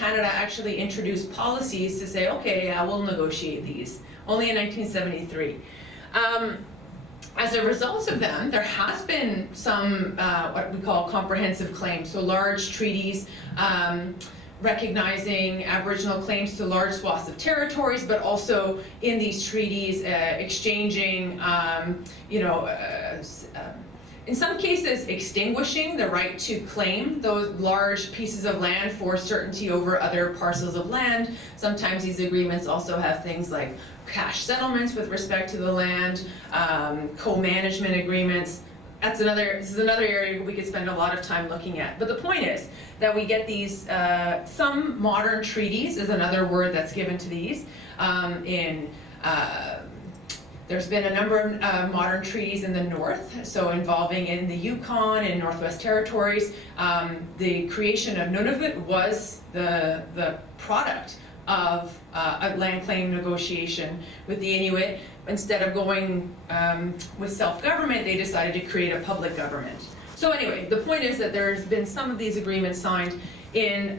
Canada actually introduced policies to say, okay, yeah, we'll negotiate these, only in 1973. As a result of them, there has been some what we call comprehensive claims, so large treaties recognizing Aboriginal claims to large swaths of territories, but also in these treaties exchanging, in some cases extinguishing the right to claim those large pieces of land for certainty over other parcels of land. Sometimes these agreements also have things like cash settlements with respect to the land, co-management agreements. This is another area we could spend a lot of time looking at. But the point is that we get these, some modern treaties is another word that's given to these. There's been a number of modern treaties in the north, so involving in the Yukon and Northwest Territories. The creation of Nunavut was the product of a land claim negotiation with the Inuit. Instead of going with self-government, they decided to create a public government. So anyway, the point is that there's been some of these agreements signed in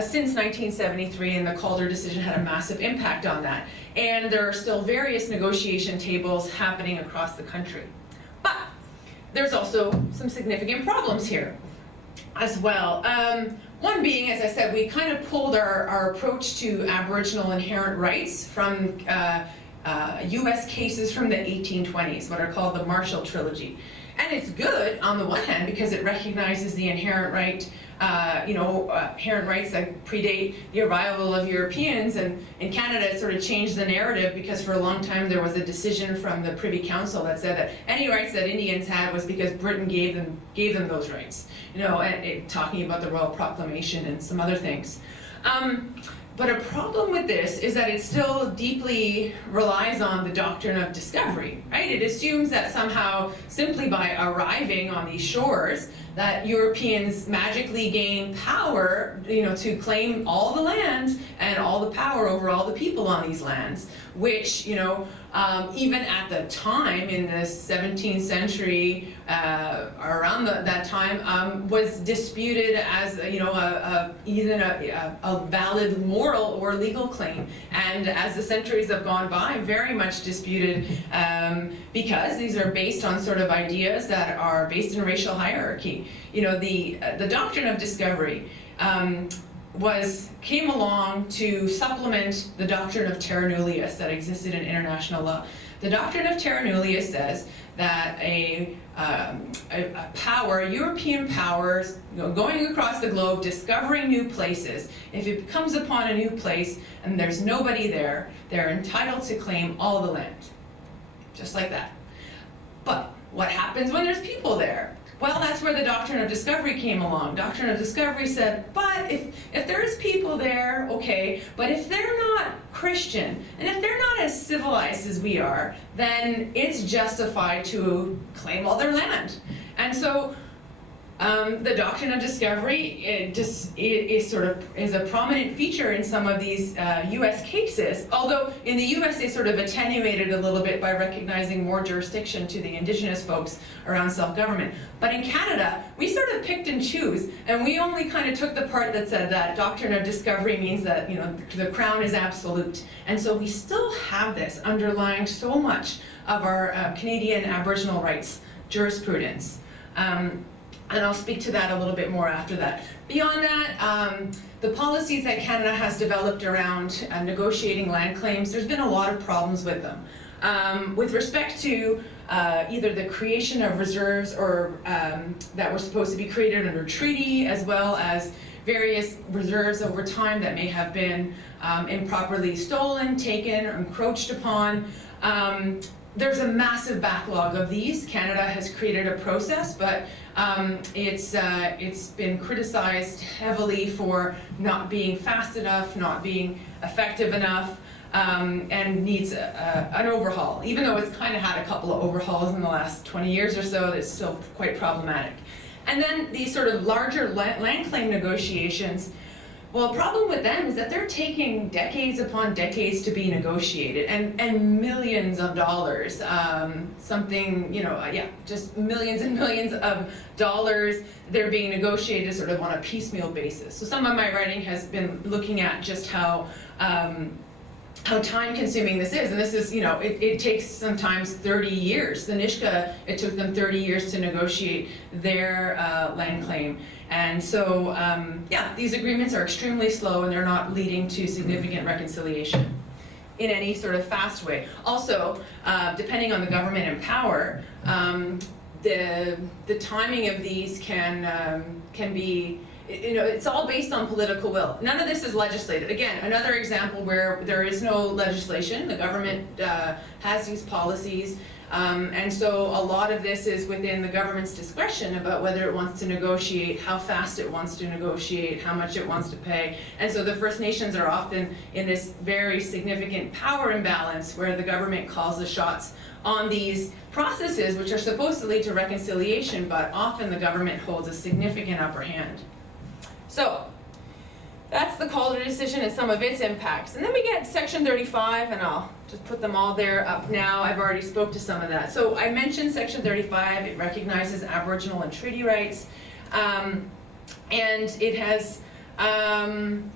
since 1973, and the Calder decision had a massive impact on that. And there are still various negotiation tables happening across the country. But there's also some significant problems here as well. One being, as I said, we kind of pulled our approach to Aboriginal inherent rights from US cases from the 1820s, what are called the Marshall Trilogy. And it's good on the one hand because it recognizes the inherent right, inherent rights that predate the arrival of Europeans. And in Canada, it sort of changed the narrative because for a long time there was a decision from the Privy Council that said that any rights that Indians had was because Britain gave them those rights. Talking about the Royal Proclamation and some other things. But a problem with this is that it still deeply relies on the doctrine of discovery, right? It assumes that somehow, simply by arriving on these shores, that Europeans magically gain power, to claim all the land and all the power over all the people on these lands, which, even at the time in the 17th century, around that time, was disputed as, either a valid moral or legal claim. And as the centuries have gone by, very much disputed because these are based on sort of ideas that are based in racial hierarchy. The doctrine of discovery came along to supplement the doctrine of terra nullius that existed in international law. The doctrine of terra nullius says that a power, European powers, going across the globe, discovering new places, if it comes upon a new place and there's nobody there, they're entitled to claim all the land. Just like that. But what happens when there's people there? Well, that's where the doctrine of discovery came along. Doctrine of discovery said, but if there's people there, okay, but if they're not Christian, and if they're not as civilized as we are, then it's justified to claim all their land. And so the doctrine of discovery is a prominent feature in some of these US cases, although in the US they sort of attenuated a little bit by recognizing more jurisdiction to the Indigenous folks around self-government. But in Canada, we sort of picked and choose, and we only kind of took the part that said that doctrine of discovery means that the Crown is absolute. And so we still have this underlying so much of our Canadian Aboriginal rights jurisprudence. And I'll speak to that a little bit more after that. Beyond that, the policies that Canada has developed around negotiating land claims, there's been a lot of problems with them. With respect to either the creation of reserves or that were supposed to be created under treaty, as well as various reserves over time that may have been improperly stolen, taken, or encroached upon. There's a massive backlog of these. Canada has created a process, but it's been criticized heavily for not being fast enough, not being effective enough, and needs an overhaul. Even though it's kind of had a couple of overhauls in the last 20 years or so, it's still quite problematic. And then these sort of larger land claim negotiations, Well, the problem with them is that they're taking decades upon decades to be negotiated, and millions of dollars, just millions and millions of dollars. They're being negotiated sort of on a piecemeal basis. So some of my writing has been looking at just how time-consuming this is, and this is, it takes sometimes 30 years. The Nisga'a, it took them 30 years to negotiate their land claim. And so, these agreements are extremely slow, and they're not leading to significant reconciliation in any sort of fast way. Also, depending on the government in power, the timing of these can be, it's all based on political will. None of this is legislated. Again, another example where there is no legislation. The government has these policies. And so a lot of this is within the government's discretion about whether it wants to negotiate, how fast it wants to negotiate, how much it wants to pay. And so the First Nations are often in this very significant power imbalance where the government calls the shots on these processes, which are supposed to lead to reconciliation, but often the government holds a significant upper hand. So that's the Calder decision and some of its impacts. And then we get Section 35, and I'll just put them all there up now. I've already spoke to some of that. So I mentioned Section 35. It recognizes Aboriginal and treaty rights. And it has been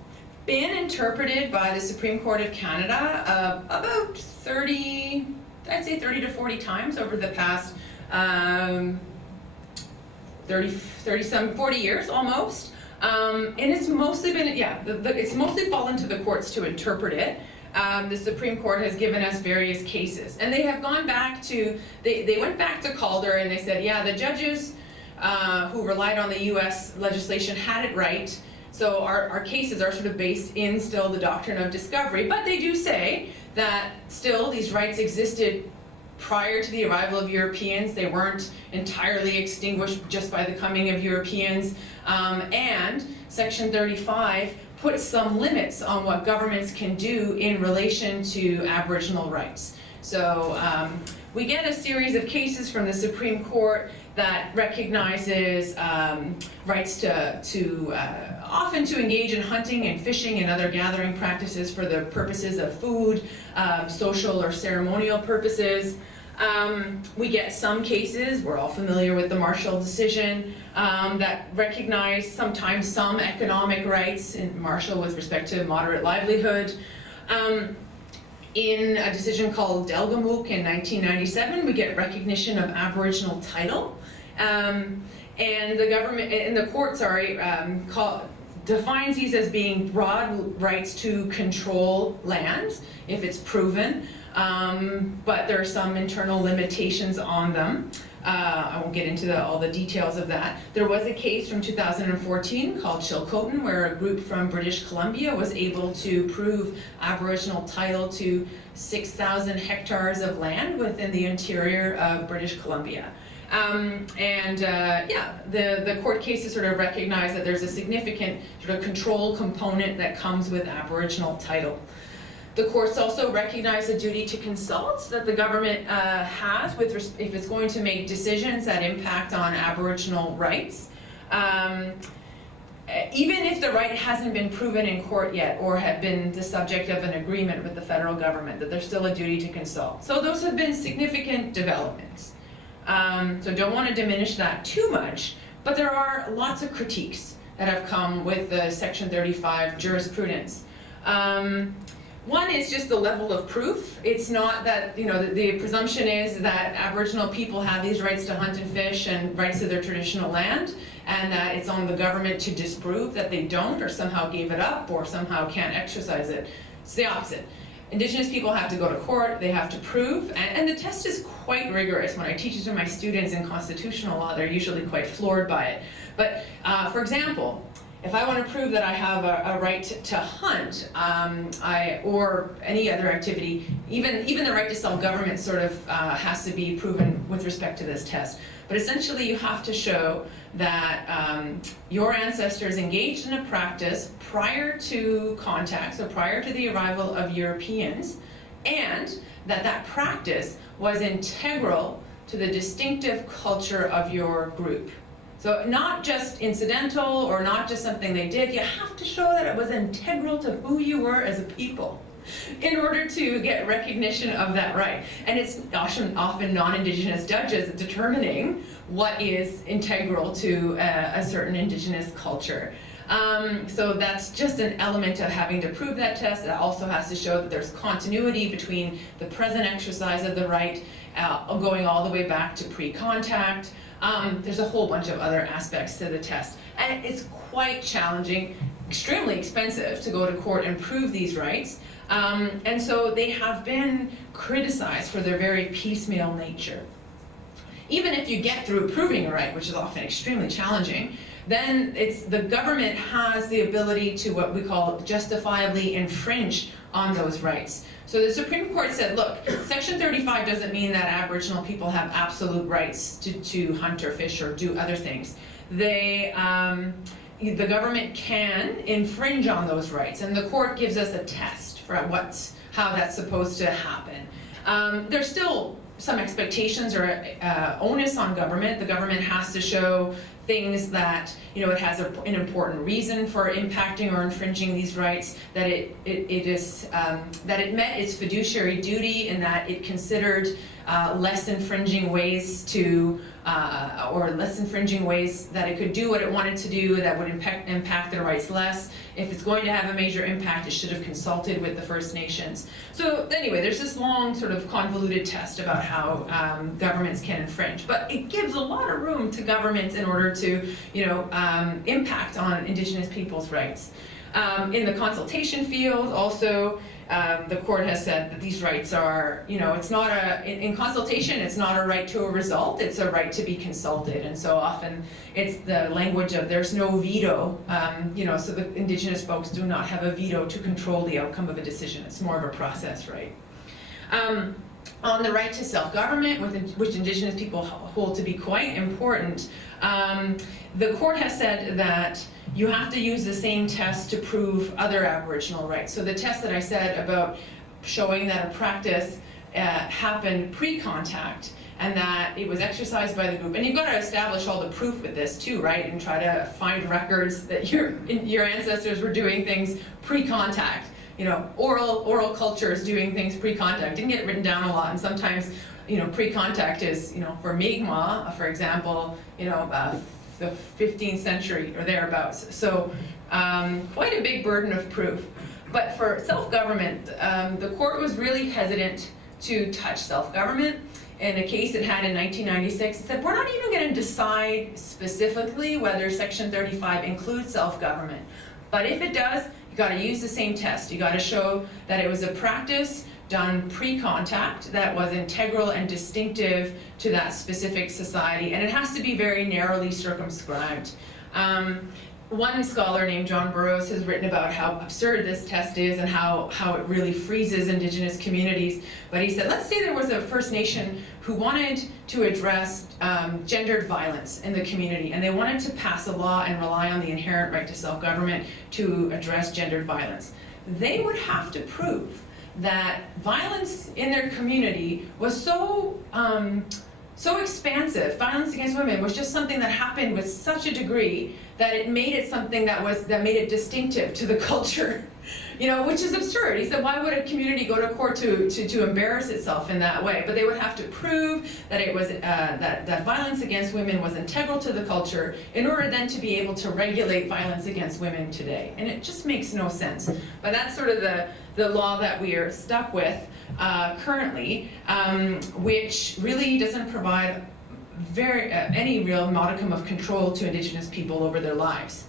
interpreted by the Supreme Court of Canada about 30 to 40 times over the past 40 years almost. And it's mostly been, it's mostly fallen to the courts to interpret it. The Supreme Court has given us various cases, and they have gone back to, they went back to Calder and they said, the judges who relied on the US legislation had it right. So our cases are sort of based in still the doctrine of discovery, but they do say that still these rights existed prior to the arrival of Europeans. They weren't entirely extinguished just by the coming of Europeans. And Section 35 puts some limits on what governments can do in relation to Aboriginal rights. So we get a series of cases from the Supreme Court that recognizes rights often to engage in hunting and fishing and other gathering practices for the purposes of food, social or ceremonial purposes. We get some cases, we're all familiar with the Marshall decision, that recognize sometimes some economic rights in Marshall with respect to moderate livelihood. In a decision called Delgamuukw in 1997, we get recognition of Aboriginal title. And the government, and the court, defines these as being broad rights to control land, if it's proven, but there are some internal limitations on them. I won't get into all the details of that. There was a case from 2014 called Chilcotin, where a group from British Columbia was able to prove Aboriginal title to 6,000 hectares of land within the interior of British Columbia. The court cases sort of recognize that there's a significant sort of control component that comes with Aboriginal title. The courts also recognize the duty to consult that the government has if it's going to make decisions that impact on Aboriginal rights. Even if the right hasn't been proven in court yet or have been the subject of an agreement with the federal government, that there's still a duty to consult. So those have been significant developments. So don't want to diminish that too much, but there are lots of critiques that have come with the Section 35 jurisprudence. One is just the level of proof. It's not that, the presumption is that Aboriginal people have these rights to hunt and fish and rights to their traditional land, and that it's on the government to disprove that they don't or somehow gave it up or somehow can't exercise it. It's the opposite. Indigenous people have to go to court, they have to prove, and the test is quite rigorous. When I teach it to my students in constitutional law, they're usually quite floored by it. But for example, if I want to prove that I have a right to hunt, or any other activity, even the right to self-government sort of has to be proven with respect to this test. But essentially you have to show that your ancestors engaged in a practice prior to contact, so prior to the arrival of Europeans, and that practice was integral to the distinctive culture of your group. So not just incidental or not just something they did, you have to show that it was integral to who you were as a people in order to get recognition of that right. And it's often non-Indigenous judges determining what is integral to a certain Indigenous culture. So that's just an element of having to prove that test. It also has to show that there's continuity between the present exercise of the right going all the way back to pre-contact. There's a whole bunch of other aspects to the test. And it's quite challenging, extremely expensive to go to court and prove these rights. And so they have been criticized for their very piecemeal nature. Even if you get through proving a right, which is often extremely challenging, then the government has the ability to what we call justifiably infringe on those rights. So the Supreme Court said, look, Section 35 doesn't mean that Aboriginal people have absolute rights to hunt or fish or do other things. The government can infringe on those rights, and the court gives us a test for how that's supposed to happen. There's still some expectations or onus on government. The government has to show things that, you know, it has an important reason for impacting or infringing these rights, that that it met its fiduciary duty, and that it considered less infringing ways that it could do what it wanted to do that would impact their rights less. If it's going to have a major impact, it should have consulted with the First Nations. So anyway, there's this long sort of convoluted test about how governments can infringe, but it gives a lot of room to governments in order to, you know, impact on Indigenous peoples' rights. In the consultation field, also, the court has said that these rights are, you know, it's not in consultation, it's not a right to a result, it's a right to be consulted. And so often it's the language of there's no veto, you know, so the Indigenous folks do not have a veto to control the outcome of a decision. It's more of a process right. On the right to self-government, which Indigenous people hold to be quite important, the court has said that you have to use the same test to prove other Aboriginal rights. So the test that I said about showing that a practice happened pre-contact and that it was exercised by the group. And you've got to establish all the proof with this too, right? And try to find records that your ancestors were doing things pre-contact. You know, oral cultures doing things pre-contact. Didn't get written down a lot, and sometimes, you know, pre-contact is, you know, for Mi'kmaq, for example, you know, the 15th century or thereabouts. So quite a big burden of proof. But for self-government, the court was really hesitant to touch self-government. In a case it had in 1996, it said, we're not even going to decide specifically whether Section 35 includes self-government. But if it does, you got to use the same test. You got to show that it was a practice done pre-contact that was integral and distinctive to that specific society, and it has to be very narrowly circumscribed. One scholar named John Burroughs has written about how absurd this test is and how it really freezes Indigenous communities. But he said, let's say there was a First Nation who wanted to address gendered violence in the community, and they wanted to pass a law and rely on the inherent right to self-government to address gendered violence. They would have to prove that violence in their community was so expansive. Violence against women was just something that happened with such a degree that it made it something that made it distinctive to the culture, you know, which is absurd. He said, why would a community go to court to embarrass itself in that way? But they would have to prove that it was that violence against women was integral to the culture in order then to be able to regulate violence against women today. And it just makes no sense. But that's sort of the law that we are stuck with currently, which really doesn't provide any real modicum of control to Indigenous people over their lives.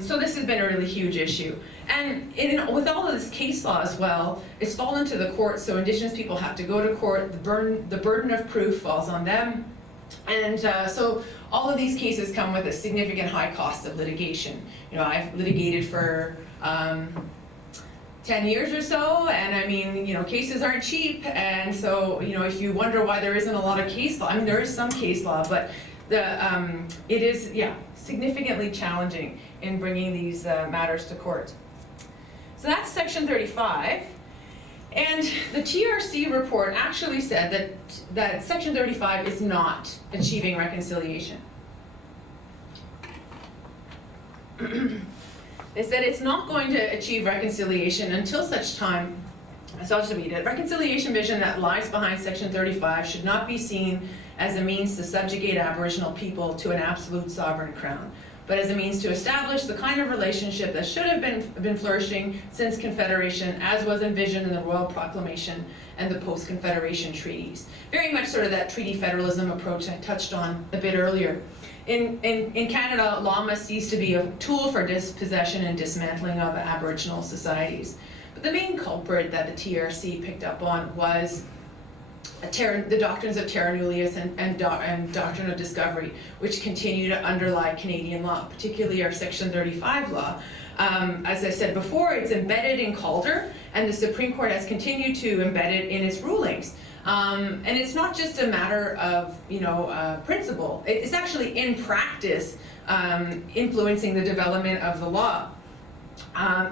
So this has been a really huge issue. And with all of this case law as well, it's fallen to the court, so Indigenous people have to go to court. The burden of proof falls on them. And so all of these cases come with a significant high cost of litigation. You know, I've litigated for 10 years or so, and I mean, you know, cases aren't cheap, and so, you know, if you wonder why there isn't a lot of case law, I mean, there is some case law, but it is, yeah, significantly challenging in bringing these matters to court. So that's Section 35, and the TRC report actually said that Section 35 is not achieving reconciliation. They said it's not going to achieve reconciliation until such time, so I'll just read it. Reconciliation vision that lies behind Section 35 should not be seen as a means to subjugate Aboriginal people to an absolute sovereign crown, but as a means to establish the kind of relationship that should have been flourishing since Confederation, as was envisioned in the Royal Proclamation and the post-Confederation treaties. Very much sort of that treaty federalism approach I touched on a bit earlier. In Canada, law must cease to be a tool for dispossession and dismantling of Aboriginal societies. But the main culprit that the TRC picked up on was the doctrines of terra nullius and doctrine of discovery, which continue to underlie Canadian law, particularly our Section 35 law. As I said before, it's embedded in Calder, and the Supreme Court has continued to embed it in its rulings. And it's not just a matter of, principle. It's actually in practice influencing the development of the law.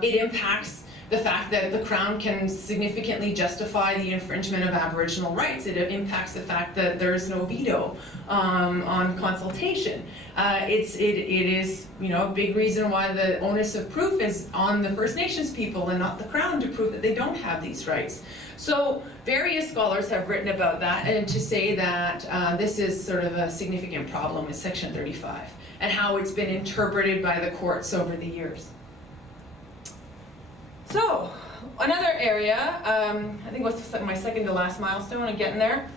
It impacts the fact that the Crown can significantly justify the infringement of Aboriginal rights. It impacts the fact that there's no veto on consultation. It is a big reason why the onus of proof is on the First Nations people and not the Crown to prove that they don't have these rights. So various scholars have written about that and to say that this is sort of a significant problem with Section 35 and how it's been interpreted by the courts over the years. So, another area, I think it was my second to last milestone, I'm getting there,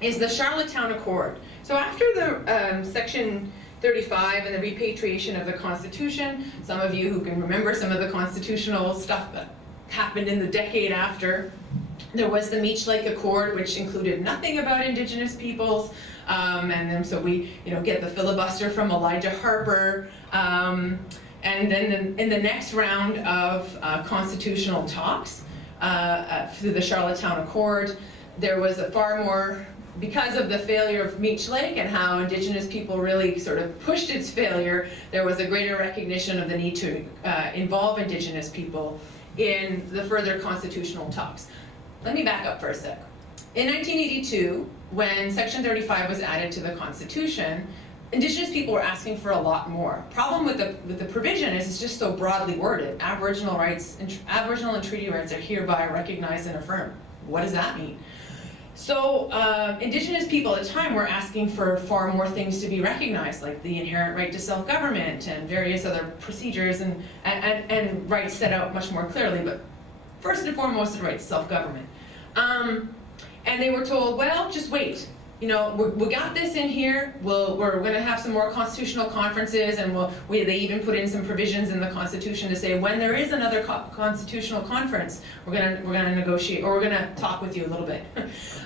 is the Charlottetown Accord. So after the Section 35 and the repatriation of the Constitution, some of you who can remember some of the constitutional stuff that happened in the decade after, there was the Meech Lake Accord, which included nothing about Indigenous peoples, and then so we get the filibuster from Elijah Harper, and then in the next round of constitutional talks through the Charlottetown Accord, there was a far more, because of the failure of Meech Lake and how Indigenous people really sort of pushed its failure, there was a greater recognition of the need to involve Indigenous people in the further constitutional talks. Let me back up for a sec. In 1982, when Section 35 was added to the Constitution, Indigenous people were asking for a lot more. Problem with the provision is it's just so broadly worded. Aboriginal and treaty rights are hereby recognized and affirmed. What does that mean? So Indigenous people at the time were asking for far more things to be recognized, like the inherent right to self-government and various other procedures and rights set out much more clearly, but first and foremost, the right to self-government. And they were told, well, just wait. We got this in here. We're going to have some more constitutional conferences, and they even put in some provisions in the Constitution to say when there is another constitutional conference, we're going to negotiate, or we're going to talk with you a little bit.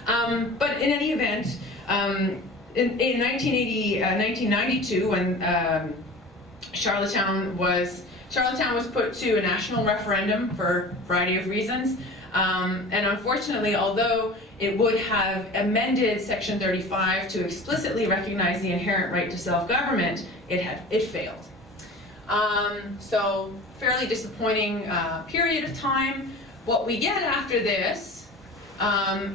But in any event, in 1992, when Charlottetown was put to a national referendum for a variety of reasons, and unfortunately, although it would have amended Section 35 to explicitly recognize the inherent right to self-government, it failed. So fairly disappointing period of time. What we get after this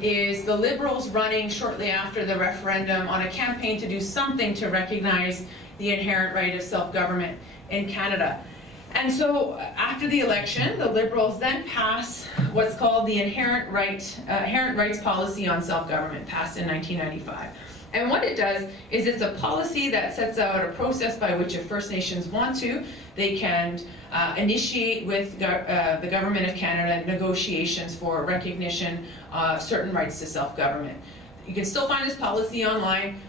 is the Liberals running shortly after the referendum on a campaign to do something to recognize the inherent right of self-government in Canada. And so after the election, the Liberals then pass what's called the Inherent Rights Policy on Self-Government, passed in 1995. And what it does is it's a policy that sets out a process by which if First Nations want to, they can initiate with the Government of Canada negotiations for recognition of certain rights to self-government. You can still find this policy online.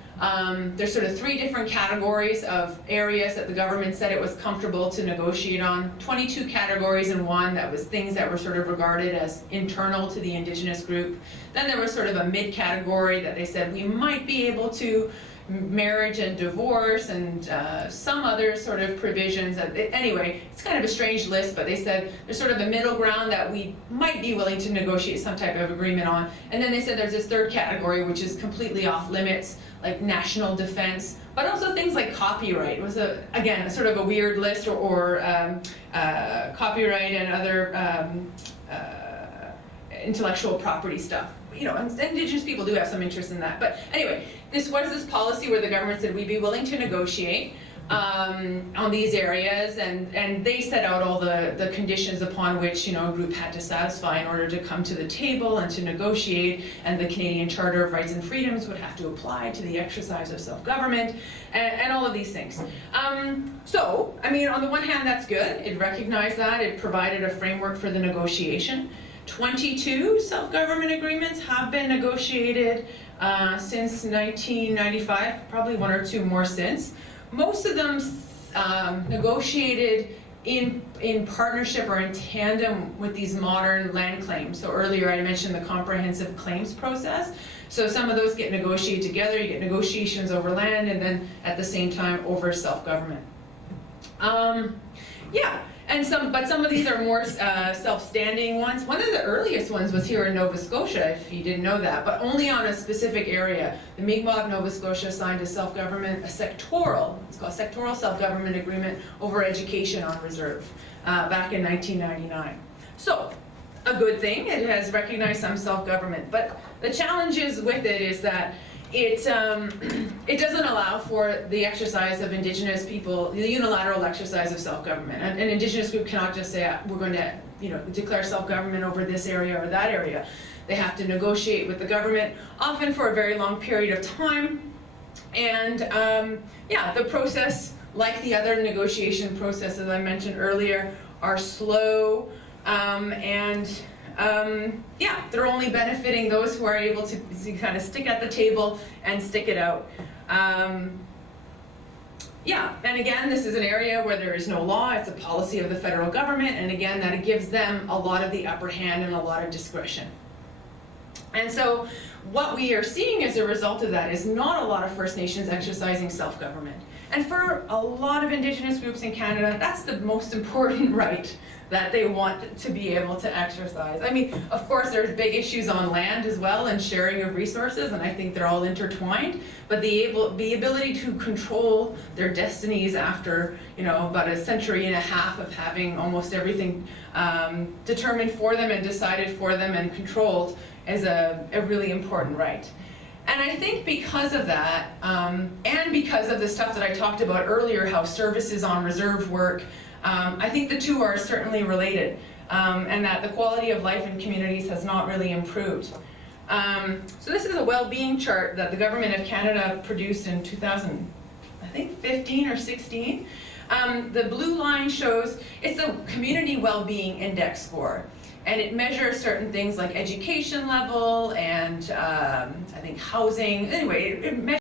There's sort of 3 different categories of areas that the government said it was comfortable to negotiate on. 22 categories in one that was things that were sort of regarded as internal to the Indigenous group. Then there was sort of a mid-category that they said we might be able to, marriage and divorce and some other sort of provisions. Anyway, it's kind of a strange list, but they said there's sort of a middle ground that we might be willing to negotiate some type of agreement on. And then they said there's this 3rd category which is completely off limits, like national defense, but also things like copyright. It was, again, sort of a weird list, or copyright and other intellectual property stuff. Indigenous people do have some interest in that. But anyway, this was this policy where the government said we'd be willing to negotiate. on these areas, and they set out all the conditions upon which, a group had to satisfy in order to come to the table and to negotiate, and the Canadian Charter of Rights and Freedoms would have to apply to the exercise of self-government, and all of these things. So, on the one hand, that's good. It recognized that. It provided a framework for the negotiation. 22 self-government agreements have been negotiated since 1995, probably one or two more since. Most of them negotiated in partnership or in tandem with these modern land claims. So earlier I mentioned the comprehensive claims process. So some of those get negotiated together. You get negotiations over land, and then at the same time over self-government. But some of these are more self-standing ones. One of the earliest ones was here in Nova Scotia, if you didn't know that, but only on a specific area. The Mi'kmaq Nova Scotia signed it's called a sectoral self-government agreement over education on reserve back in 1999. So, a good thing, it has recognized some self-government, but the challenges with it is that it doesn't allow for the exercise of Indigenous people, the unilateral exercise of self-government. An Indigenous group cannot just say, we're going to declare self-government over this area or that area. They have to negotiate with the government, often for a very long period of time. And the process, like the other negotiation processes I mentioned earlier, are slow they're only benefiting those who are able to kind of stick at the table and stick it out. And again, this is an area where there is no law. It's a policy of the federal government, and again, that it gives them a lot of the upper hand and a lot of discretion. And so what we are seeing as a result of that is not a lot of First Nations exercising self-government. And for a lot of Indigenous groups in Canada, that's the most important right that they want to be able to exercise. Of course, there's big issues on land as well and sharing of resources, and I think they're all intertwined, but the ability to control their destinies after, about a century and a half of having almost everything determined for them and decided for them and controlled is a really important right. And I think because of that, and because of the stuff that I talked about earlier, how services on reserve work, I think the two are certainly related, and that the quality of life in communities has not really improved. So this is a well-being chart that the Government of Canada produced in 2015 or 16. The blue line shows, it's a community well-being index score. And it measures certain things like education level and I think housing. Anyway, it measures